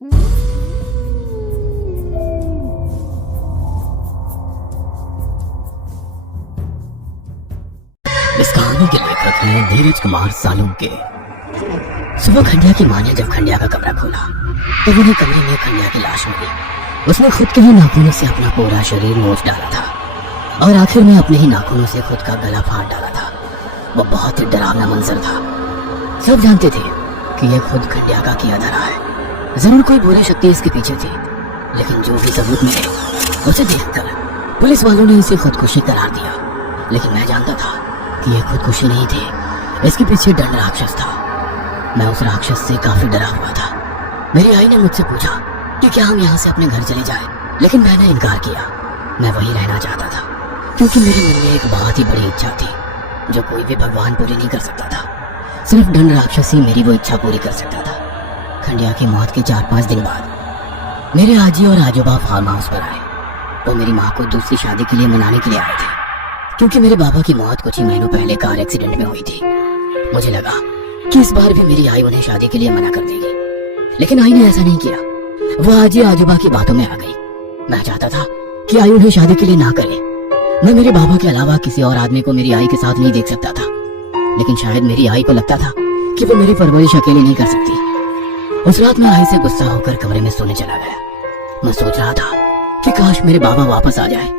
इस कहानी के लेखक हैं धीरज कुमार सालुंके। सुबह खंडिया की मां ने जब खंडिया का कमरा खोला तो उन्हें कमरे में खंडिया की लाश मिली। उसने खुद के ही नाखूनों से अपना पूरा शरीर नोच डाला था और आखिर में अपने ही नाखूनों से खुद का गला फाड़ डाला था। वो बहुत ही डरावना मंजर था। सब जानते थे कि यह खुद खंडिया का किया धरा है। जरूर कोई बुरी शक्ति इसके पीछे थी, लेकिन जो भी सबूत मिले उसे देखकर पुलिस वालों ने इसे खुदकुशी करार दिया। लेकिन मैं जानता था कि यह खुदकुशी नहीं थी, इसके पीछे दंड राक्षस था। मैं उस राक्षस से काफी डरा हुआ था। मेरी आई ने मुझसे पूछा कि क्या हम यहाँ से अपने घर चले जाएं, लेकिन मैंने इनकार किया। मैं वहीं रहना चाहता था क्योंकि मेरे मन में एक बहुत ही बड़ी इच्छा थी जो कोई भी भगवान पूरी नहीं कर सकता था। सिर्फ दंड राक्षस ही मेरी वो इच्छा पूरी कर सकता था। खंडिया की मौत के 4-5 दिन बाद मेरे आजी और आजोबा फार्म हाउस पर आए। वो मेरी माँ को दूसरी शादी के लिए मनाने के लिए आए थे क्योंकि मेरे बाबा की मौत कुछ ही महीनों पहले कार एक्सीडेंट में हुई थी। मुझे लगा कि इस बार भी मेरी आई उन्हें शादी के लिए मना कर देगी, लेकिन आई ने ऐसा नहीं किया। वो आजी आजोबा की बातों में आ गई। मैं चाहता था कि आई उन्हें शादी के लिए ना करे। मैं मेरे बाबा के अलावा किसी और आदमी को मेरी आई के साथ नहीं देख सकता था, लेकिन शायद मेरी आई को लगता था कि वो मेरी परवरिश अकेले नहीं कर सकती। उस रात मैं आई से गुस्सा होकर कमरे में सोने चला गया। मैं सोच रहा था कि काश मेरे बाबा वापस आ जाए,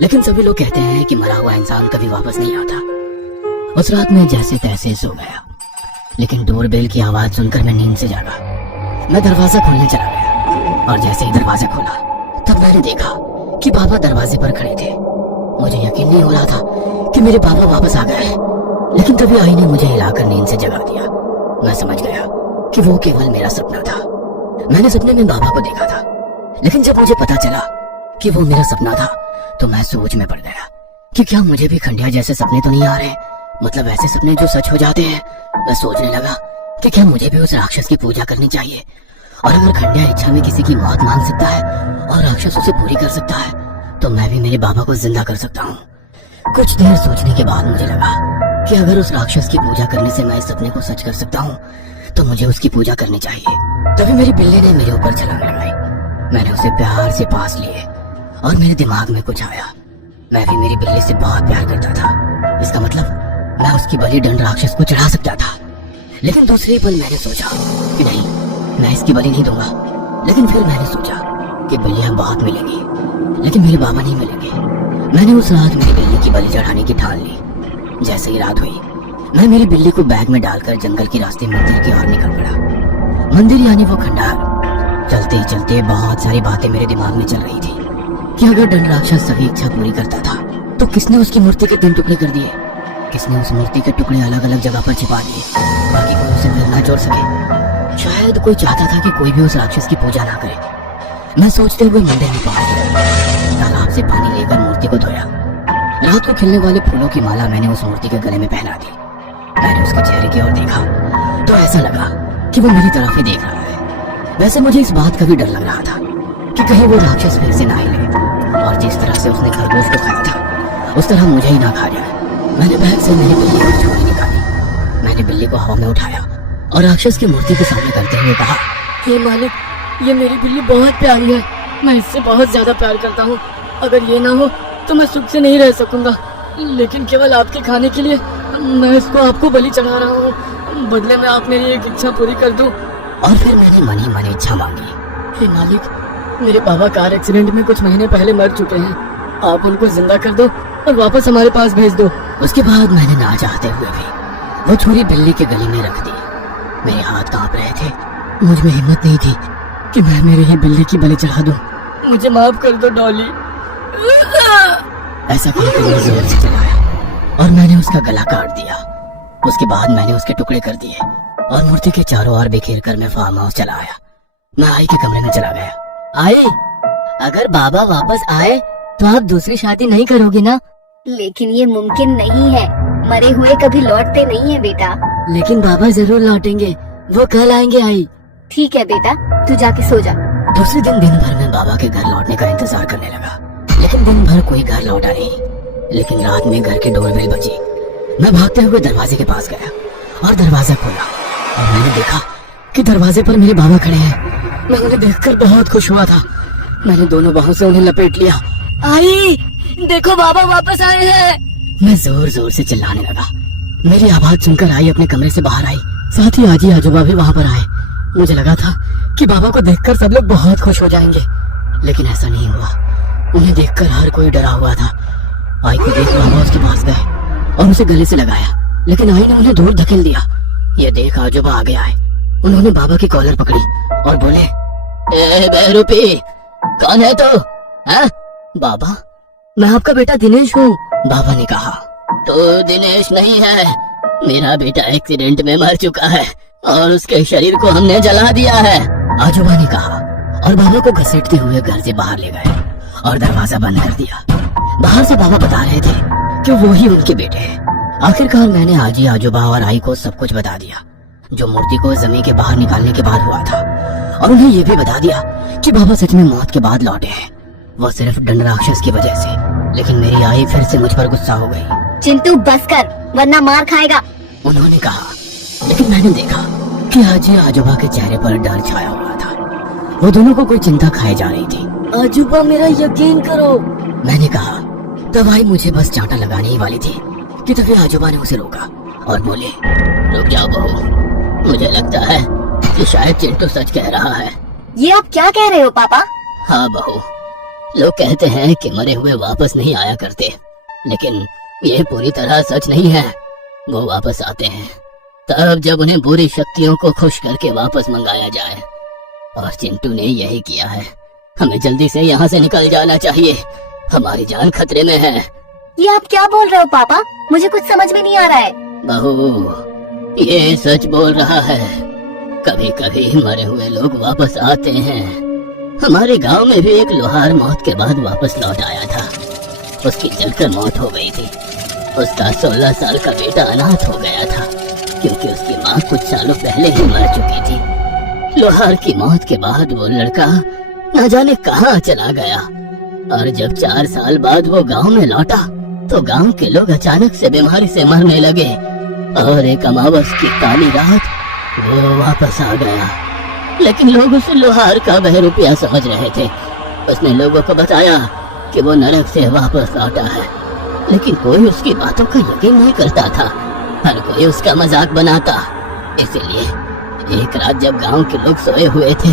लेकिन सभी लोग कहते हैं कि मरा हुआ इंसान कभी वापस नहीं आता। उस रात मैं जैसे तैसे सो गया, लेकिन डोरबेल की आवाज सुनकर मैं नींद से जागा। मैं दरवाजा खोलने चला गया और जैसे ही दरवाजा खोला तब मैंने देखा कि बाबा दरवाजे पर खड़े थे। मुझे यकीन नहीं हो रहा था कि मेरे बाबा वापस आ गए, लेकिन तभी आई ने मुझे हिलाकर नींद से जगा दिया। मैं समझ गया कि वो केवल मेरा सपना था। मैंने सपने में बाबा को देखा था, लेकिन जब मुझे पता चला कि वो मेरा सपना था तो मैं सोच में पड़ गया कि क्या मुझे भी खंडिया जैसे सपने तो नहीं आ रहे, मतलब ऐसे सपने जो सच हो जाते हैं। मैं सोचने लगा कि क्या मुझे भी उस राक्षस की पूजा करनी चाहिए, और अगर खंडिया इच्छा में किसी की मौत मांग सकता है और राक्षस उसे पूरी कर सकता है तो मैं भी मेरे बाबा को जिंदा कर सकता हूँ। कुछ देर सोचने के बाद मुझे लगा कि अगर उस राक्षस की पूजा करने से मैं इस सपने को सच कर सकता हूँ तो मुझे उसकी पूजा करनी चाहिए। तभी मेरी बिल्ली ने मेरे ऊपर छलांग लगाई। मैंने उसे प्यार से पास लिए और मेरे दिमाग में कुछ आया। मैं भी मेरी बिल्ली से बहुत प्यार करता था, इसका मतलब मैं उसकी बलि दंड राक्षस को चढ़ा सकता था। लेकिन दूसरे पल मैंने सोचा कि नहीं, मैं इसकी बलि नहीं दूंगा। लेकिन फिर मैंने सोचा कि बिल्लियां बहुत मिलेंगी, लेकिन मेरे बाबा नहीं मिलेंगे। मैंने उस रात मेरी बिल्ली की बलि चढ़ाने की ठान ली। जैसे ही रात हुई मैं मेरी बिल्ली को बैग में डालकर जंगल के रास्ते मंदिर की ओर निकल पड़ा। मंदिर यानी वो खंडहर। चलते ही चलते बहुत सारी बातें मेरे दिमाग में चल रही थी कि अगर दंड राक्षस सभी इच्छा पूरी करता था तो किसने उसकी मूर्ति के 3 टुकड़े कर दिए, किसने उस मूर्ति के टुकड़े अलग अलग जगह पर छिपा दिए ताकि कोई उसे फिर ना जोड़ सके। शायद कोई चाहता था कि कोई भी उस राक्षस की पूजा ना करे। मैं सोचते हुए मंदिर में पहुंच गया। तालाब से पानी लेकर मूर्ति को धोया। रात को खिलने वाले फूलों की माला मैंने उस मूर्ति के गले में पहना दी। मैंने उसके चेहरे की ओर देखा तो ऐसा लगा कि वो मेरी तरफ ही देख रहा है। वैसे मुझे इस बात का भी डर लग रहा था कि कहीं वो राक्षस फिर से ना हिले और जिस तरह से उसने खरगोश को खाया था उस तरह मुझे ही ना खा जाए। मैंने बैग से मेरी बिल्ली की छुरी निकाली। मैंने बिल्ली को हवा में उठाया और राक्षस की मूर्ति के सामने करते हुए कहा, हे मालिक, ये मेरी बिल्ली बहुत प्यारी है। मैं इससे बहुत ज्यादा प्यार करता हूँ। अगर ये ना हो तो मैं सुख से नहीं रह सकूंगा, लेकिन केवल आपके खाने के लिए मैं इसको आपको बलि चढ़ा रहा हूँ। बदले में आप मेरी एक इच्छा पूरी कर दो। और फिर मैंने मन ही मन इच्छा मांगी, हे मालिक, मेरे बाबा कार एक्सीडेंट में कुछ महीने पहले मर चुके हैं। आप उनको जिंदा कर दो और वापस हमारे पास भेज दो। उसके बाद मैंने ना चाहते हुए भी वो छुरी बिल्ली के गले में रख दी। मेरे हाथ कांप रहे थे। मुझ में हिम्मत नहीं थी कि मैं मेरे ही बिल्ली की बलि चढ़ा दूं। मुझे माफ कर दो डॉली। ऐसा कहकर मैं जोर से चलाया और मैंने उसका गला काट दिया। उसके बाद मैंने उसके टुकड़े कर दिए और मूर्ति के चारों ओर बिखेर कर मैं फार्म हाउस चला आया। मैं आई के कमरे में चला गया। आई, अगर बाबा वापस आए तो आप दूसरी शादी नहीं करोगे ना? लेकिन ये मुमकिन नहीं है। मरे हुए कभी लौटते नहीं है बेटा। लेकिन बाबा जरूर लौटेंगे, वो कल आएंगे। आई, ठीक है बेटा, तू जाके सो जा। दूसरे दिन भर मैं बाबा के घर लौटने का इंतजार करने लगा, लेकिन दिन भर कोई घर लौटा नहीं। लेकिन रात में घर की डोरबेल बजी। मैं भागते हुए दरवाजे के पास गया और दरवाजा खोला और मैंने देखा कि दरवाजे पर मेरे बाबा खड़े हैं। मैं उन्हें देखकर बहुत खुश हुआ था। मैंने दोनों बाहों से उन्हें लपेट लिया। आई, देखो बाबा वापस आए हैं। मैं जोर जोर से चिल्लाने लगा। मेरी आवाज सुनकर आई अपने कमरे से बाहर आई। साथ ही आजी आजोबा भी वहां पर आए। मुझे लगा था कि बाबा को देखकर सब लोग बहुत खुश हो जाएंगे, लेकिन ऐसा नहीं हुआ। उन्हें देखकर हर कोई डरा हुआ था। आई को देख बाबा उसके पास गए और उसे गले से लगाया, लेकिन आई ने उन्हें दूर धकेल दिया। ये देख आजोबा आगे आए। उन्होंने बाबा की कॉलर पकड़ी और बोले, ए बहरूपी, कौन है तो? हाँ? बाबा, मैं आपका बेटा दिनेश हूँ। बाबा ने कहा, तो दिनेश नहीं है, मेरा बेटा एक्सीडेंट में मर चुका है और उसके शरीर को हमने जला दिया है, आजोबा ने कहा। और बाबा को घसीटते हुए घर से बाहर ले गए और दरवाजा बंद कर दिया। बाहर से बाबा बता रहे थे कि वो ही उनके बेटे हैं। आखिरकार मैंने आजी आजोबा और आई को सब कुछ बता दिया, जो मूर्ति को जमीन के बाहर निकालने के बाद हुआ था, और उन्हें ये भी बता दिया कि बाबा सच में मौत के बाद लौटे हैं, वो सिर्फ दंड राक्षस की वजह से। लेकिन मेरी आई फिर से मुझ पर गुस्सा हो गई। चिंटू बस कर, वरना मार खाएगा, उन्होंने कहा। लेकिन मैंने देखा कि आजी आजोबा के चेहरे पर डर छाया हुआ था। वो दोनों को कोई चिंता खाई जा रही थी। आजोबा, मेरा यकीन करो, मैंने कहा। तब आई मुझे बस चांटा लगाने ही वाली थी कि तभी आजोबा ने उसे रोका और बोले, रुक जाओ बहू, मुझे लगता है कि शायद चिंटू सच कह रहा है। ये आप क्या कह रहे हो पापा? हाँ बहू, लोग कहते हैं कि मरे हुए वापस नहीं आया करते, लेकिन ये पूरी तरह सच नहीं है। वो वापस आते हैं तब जब उन्हें बुरी शक्तियों को खुश करके वापस मंगाया जाए, और चिंटू ने यही किया है। हमें जल्दी से यहाँ से निकल जाना चाहिए, हमारी जान खतरे में है। ये आप क्या बोल रहे हो पापा? मुझे कुछ समझ में नहीं आ रहा है। बहू, ये सच बोल रहा है। कभी कभी मरे हुए लोग वापस आते हैं। हमारे गांव में भी एक लोहार मौत के बाद वापस लौट आया था। उसकी जलकर मौत हो गई थी। उसका 16 साल का बेटा अनाथ हो गया था, क्योंकि उसकी माँ कुछ सालों पहले ही मर चुकी थी। लोहार की मौत के बाद वो लड़का न जाने कहाँ चला गया, और जब 4 साल बाद वो गांव में लौटा तो गांव के लोग अचानक से बीमारी से मरने लगे, और एक अमावस की काली रात वो वापस आ गया। लेकिन लोग उसे लोहार का बहरूपिया समझ रहे थे। उसने लोगों को बताया कि वो नरक से वापस लौटा है, लेकिन कोई उसकी बातों का यकीन नहीं करता था। हर कोई उसका मजाक बनाता। इसलिए एक रात जब गांव के लोग सोए हुए थे,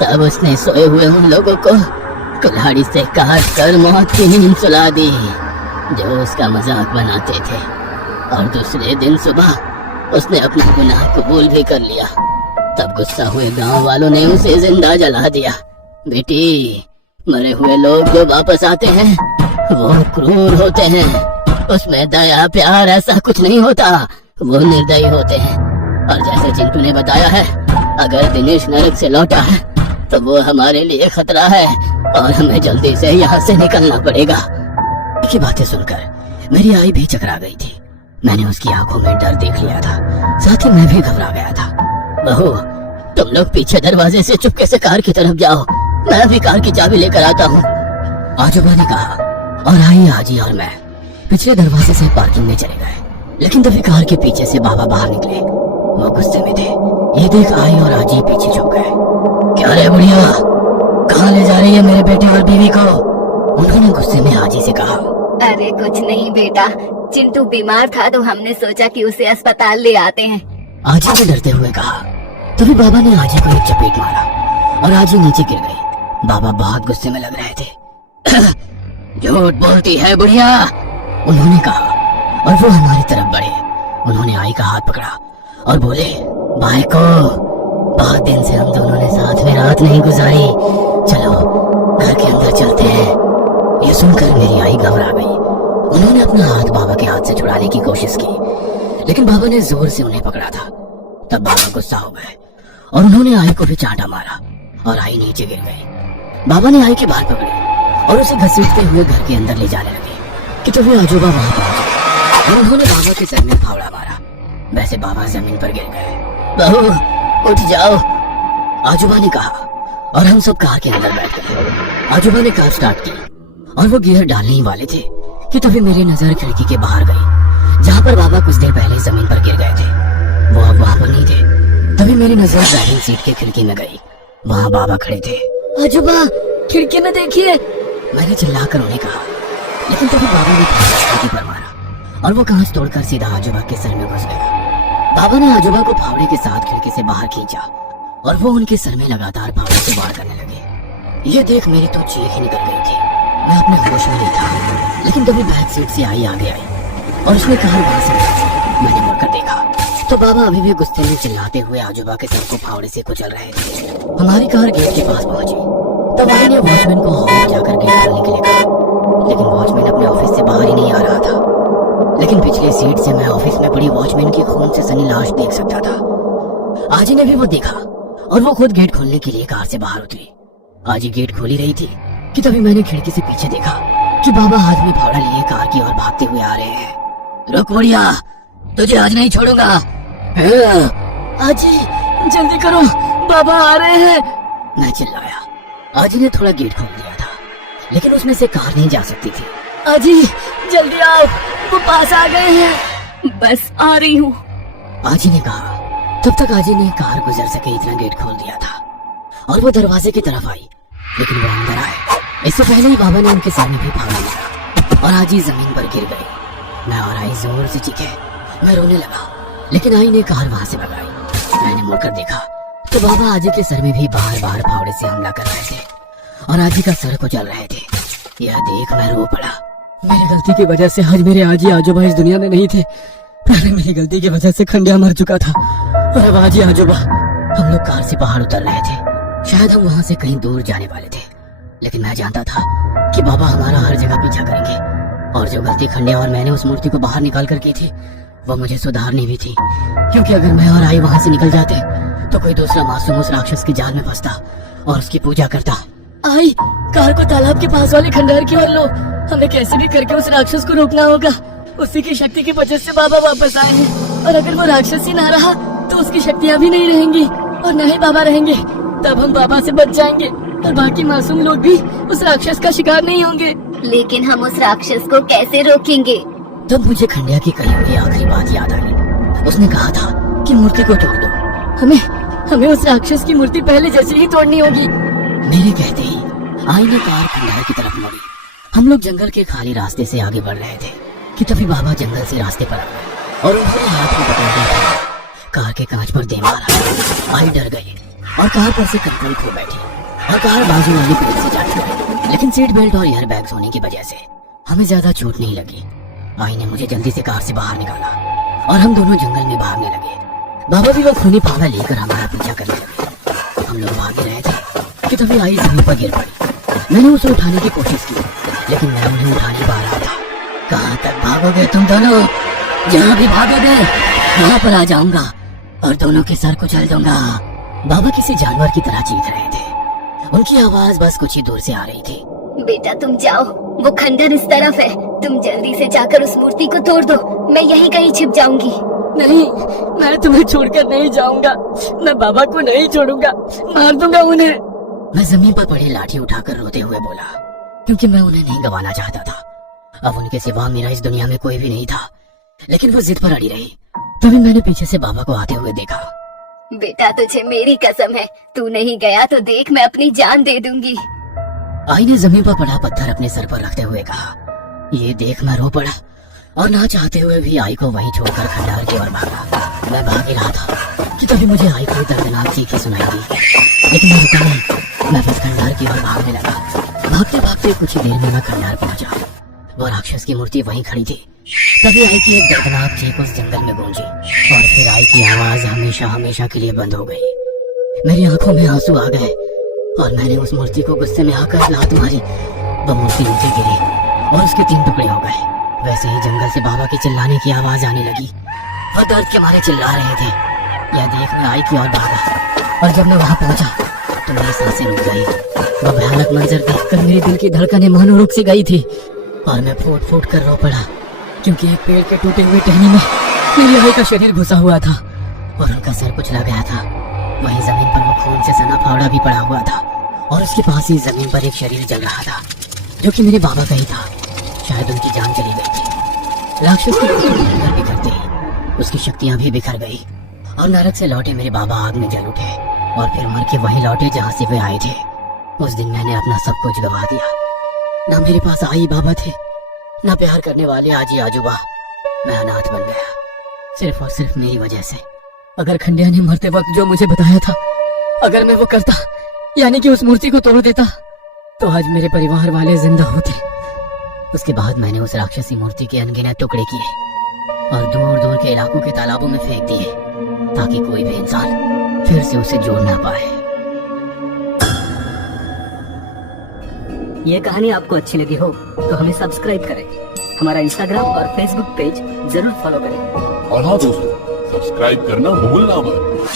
तब उसने सोए हुए उन लोगों को कुल्हाड़ी से काट कर मौत की नींद सुला दी, जो उसका मजाक बनाते थे। और दूसरे दिन सुबह उसने अपना गुनाह कबूल भी कर लिया। तब गुस्सा हुए गांव वालों ने उसे जिंदा जला दिया। बेटी, मरे हुए लोग जो वापस आते हैं वो क्रूर होते हैं, उसमें दया प्यार ऐसा कुछ नहीं होता, वो निर्दयी होते हैं। और जैसे चिंटू ने बताया है, अगर दिनेश नरक से लौटा है तो वो हमारे लिए खतरा है, और हमें जल्दी से यहाँ से निकलना पड़ेगा। की बातें सुनकर मेरी आई भी चकरा गई थी। मैंने उसकी आंखों में डर देख लिया था, साथ ही मैं भी घबरा गया था। बहू, तुम लोग पीछे दरवाजे से चुपके से कार की तरफ जाओ, मैं अभी कार की चाबी लेकर आता हूँ, आजोबा ने कहा। और आई, आजी और मैं पिछले दरवाजे से पार्किंग में चले गए। लेकिन तभी कार के पीछे से बाबा बाहर निकले। वो गुस्से में थे। ये देख आई और आजी पीछे झुक गए। क्या रे बुढ़िया, कहाँ ले जा रही है मेरे बेटे और बीवी को? उन्होंने गुस्से में आजी से कहा। अरे कुछ नहीं बेटा, चिंटू बीमार था तो हमने सोचा कि उसे अस्पताल ले आते हैं। आजी ने डरते हुए कहा। तभी बाबा ने आजी को एक चपेट मारा और आजी नीचे गिर गई। बाबा बहुत गुस्से में लग रहे थे। झूठ बोलती है बुढ़िया, उन्होंने कहा, और वो हमारी तरफ बढ़े। उन्होंने आई का हाथ पकड़ा और बोले, भाई को, बहुत दिन से हम दोनों ने साथ में रात नहीं गुजारी, चलो घर के अंदर चलते हैं। ये सुनकर मेरी आई घबरा गई। उन्होंने अपना हाथ बाबा के हाथ से छुड़ाने की कोशिश की, लेकिन बाबा ने जोर से उन्हें पकड़ा था। तब बाबा गुस्सा हो गए और उन्होंने आई को भी चांटा मारा और आई नीचे गिर गई। बाबा ने आई की बाल पकड़ी और उसे घसीटते हुए घर के अंदर ले जाने लगे कि तभी आजोबा वहां पहुंचे और उन्होंने बाबा के सर में फावड़ा मारा। वैसे बाबा जमीन पर गिर गए। बहू, उठ जाओ, आजोबा ने कहा, और हम सब कार के अंदर बैठ गए। आजोबा ने कार स्टार्ट की और वो गियर डालने ही वाले थे कि तभी मेरी नजर खिड़की के बाहर गई, जहाँ पर बाबा कुछ देर पहले जमीन पर गिर गए थे। वो अब वहां पर नहीं थे। तभी मेरी नजर ड्राइविंग सीट के खिड़की में गई वहाँ बाबा खड़े थे। आजूबा, खिड़की में देखिए, मैंने चिल्लाकर उन्हें कहा, लेकिन तभी बाबा ने छाती पर मारा और वो कांच तोड़कर सीधा आजूबा के सर में घुस गया। बाबा ने आजूबा को फावड़े के साथ खिड़की से बाहर खींचा और वो उनके सर में लगातार फावड़े से वार करने लगे। ये देख मेरी तो चीख ही निकल गई थी। मैं अपने होश में नहीं था, लेकिन तभी बैक सीट से आगे आई और उसने कार वहां से उठाई। मैंने मुड़कर देखा तो बाबा अभी भी गुस्से में चिल्लाते हुए आजूबा के सर को फावड़े से कुचल रहे थे। हमारी कार गेट के पास पहुंची तब मैंने ने वॉचमैन को हॉर्न बजाकर गेट खोलने के लिए कहा, लेकिन वॉचमैन अपने ऑफिस से बाहर ही नहीं आ रहा था। लेकिन पिछले सीट से मैं ऑफिस में पड़ी वॉचमैन की खून से सनी लाश देख सकता था। आजी ने भी वो देखा और वो खुद गेट खोलने के लिए कार से बाहर उतरी। आजी गेट खोल ही रही थी कि तभी मैंने खिड़की से पीछे देखा कि बाबा हाथ में फावड़ा लिए कार की ओर भागते हुए आ रहे हैं। रुक बुढ़िया, तुझे आज नहीं छोड़ूंगा। आजी जल्दी करो, बाबा आ रहे हैं, मैं चिल्लाया। आजी ने थोड़ा गेट खोल दिया था, लेकिन उसमें से कार नहीं जा सकती थी। आजी जल्दी आओ, वो पास आ गए हैं। बस आ रही हूँ, आजी ने कहा। तब तक आजी ने कार गुजर सके इतना गेट खोल दिया था और वो दरवाजे की तरफ आई, लेकिन वो अंदर आए इससे पहले ही बाबा ने उनके सामने भी फावड़ा मारा और आजी जमीन पर गिर गई। मैं और आई जोर से चीखे। मैं रोने लगा, लेकिन आई ने कार वहां से भगाई। मैंने मुड़कर देखा तो बाबा आजी के सर में भी बार बार फावड़े से हमला कर रहे थे और आजी का सर को चल रहे थे। यह देख मैं रो पड़ा। मेरी गलती की वजह से आज मेरे आजी आजोबा इस दुनिया में नहीं थे। पहले मेरी गलती की वजह से खंडिया मर चुका था और अब आजी आजोबा। हम लोग कार से पहाड़ उतर रहे थे। शायद हम वहां से कहीं दूर जाने वाले थे, लेकिन मैं जानता था कि बाबा हमारा हर जगह पीछा करेंगे और जो गलती खंडिया और मैंने उस मूर्ति को बाहर निकाल कर की थी वो मुझे सुधारनी भी थी, क्योंकि अगर मैं और आई वहां से निकल जाते तो कोई दूसरा मासूम उस राक्षस की जाल में फंसता और उसकी पूजा करता। आई, कार को तालाब के पास वाले खंडहर की ओर लो। हमें कैसे भी करके उस राक्षस को रोकना होगा। उसी की शक्ति की वजह से बाबा वापस आए हैं और अगर वो राक्षस ही ना रहा तो उसकी शक्तियाँ भी नहीं रहेंगी और न ही बाबा रहेंगे। तब हम बाबा से बच जाएंगे और बाकी मासूम लोग भी उस राक्षस का शिकार नहीं होंगे। लेकिन हम उस राक्षस को कैसे रोकेंगे? तब मुझे खंडिया की कही हुई आखिरी बात याद आई। उसने कहा था कि मूर्ति को तोड़ दो। हमें उस राक्षस की मूर्ति पहले जैसी ही तोड़नी होगी। मेरे कहते ही आई ने कार खंडहर की तरफ मोड़ी। हम लोग जंगल के खाली रास्ते से आगे बढ़ रहे थे कि तभी बाबा जंगल से रास्ते पर आ गए और उन्होंने हाथ में पकड़ दिया। कार के कांच पर दे मारा। आई डर गई और कार पर से कंट्रोल खो बैठी और कार बाजू वाली पेड़ से जाती रही, लेकिन सीट बेल्ट और एयर बैग्स होने की वजह से हमें ज्यादा चोट नहीं लगी। आई ने मुझे जल्दी से कार से बाहर निकाला और हम दोनों जंगल में भागने लगे। बाबा भी वो खूनी फावड़ा लेकर हमारा पीछा करने लगे। हम लोग भाग रहे थे कि तभी आई जमीन पर गिर पड़ी। मैंने उसे उठाने की कोशिश की, लेकिन मैं उन्हें उठा नहीं पा रहा था। कहाँ तक भागोगे तुम दोनों? जहाँ भी भागोगे वहाँ पर आ जाऊंगा और दोनों के सर कुचल दूंगा। बाबा किसी जानवर की तरह चीख रहे थे। उनकी आवाज बस कुछ ही दूर से आ रही थी। बेटा तुम जाओ, वो खंडर इस तरफ है। तुम जल्दी से जाकर उस मूर्ति को तोड़ दो। मैं यहीं कहीं छिप जाऊंगी। नहीं, मैं तुम्हें छोड़कर नहीं जाऊंगा। मैं बाबा को नहीं छोड़ूंगा, मार दूंगा उन्हें। मैं जमीन पर पड़ी लाठी उठाकर रोते हुए बोला, क्योंकि मैं उन्हें नहीं गंवाना चाहता था। अब उनके सिवा मेरा इस दुनिया में कोई भी नहीं था। लेकिन वो जिद पर अड़ी रही। तभी मैंने पीछे से बाबा को आते हुए देखा। बेटा तुझे मेरी कसम है, तू नहीं गया तो देख मैं अपनी जान दे दूंगी। आई ने जमीन पर पड़ा पत्थर अपने सर पर रखते हुए कहा। ये देख मैं रो पड़ा और ना चाहते हुए भी आई को वहीं छोड़कर खंडहर की ओर भागा। मैं भाग ही रहा था कि तभी मुझे आई को दर्दनाक चीखें सुनाई दी, लेकिन मैं रुका नहीं। मैं बस खंडहर की ओर भागने लगा। भागते भागते कुछ ही देर में मैं खंडहर पहुंचा। वो राक्षस की मूर्ति वहीं खड़ी थी। तभी आई की एक दर्दनाक चीख उस जंगल में गूंजी और फिर आई की आवाज हमेशा हमेशा के लिए बंद हो गई। मेरी आंखों में आंसू आ गए और मैंने उस मूर्ति को गुस्से में आकर लात मारी। वो मूर्ति नीचे गिरी और उसके 3 टुकड़े हो गए। वैसे ही जंगल से बाबा के चिल्लाने की आवाज आने लगी। वो दर्द के मारे चिल्ला रहे थे। यह देख मैं आई की ओर भागा और जब मैं वहां पहुंचा तो मेरी सांसें रुक गई। वह भयानक मंजर देखकर मेरे दिल की धड़कनें मानो रुक सी गई थी और मैं फूट फूट कर रो पड़ा, क्योंकि एक पेड़ के टूटे हुए टहनी में मेरी आई का शरीर घुसा हुआ था और उनका सर कुचला गया था। वहीं जमीन पर वो खून से सना फावड़ा भी पड़ा हुआ था और उसके पास ही जमीन पर एक शरीर जल रहा था, जो कि मेरे बाबा का ही था। शायद उनकी जान चली गई थी। राक्षस की खून बिखरते ही उसकी शक्तियां भी बिखर गई और नरक से लौटे मेरे बाबा आग में जल उठे। और फिर मर के वहीं लौटे जहाँ से वे आए थे। उस दिन मैंने अपना सब कुछ गवा दिया। ना मेरे पास आई बाबा थे, ना प्यार करने वाले आजी आजूबा। मैं अनाथ बन गया, सिर्फ और सिर्फ मेरी वजह से। अगर खंडिया ने मरते वक्त जो मुझे बताया था, अगर मैं वो करता, यानी कि उस मूर्ति को तोड़ देता, तो आज मेरे परिवार वाले जिंदा होते। उसके बाद मैंने उस राक्षसी मूर्ति के अनगिनत टुकड़े किए और दूर दूर के इलाकों के तालाबों में फेंक दिए, ताकि कोई भी इंसान फिर से उसे जोड़ ना पाए। ये कहानी आपको अच्छी लगी हो तो हमें सब्सक्राइब करें, हमारा इंस्टाग्राम और फेसबुक पेज जरूर फॉलो करें। और हाँ दोस्तों, सब्सक्राइब करना भूलना मत।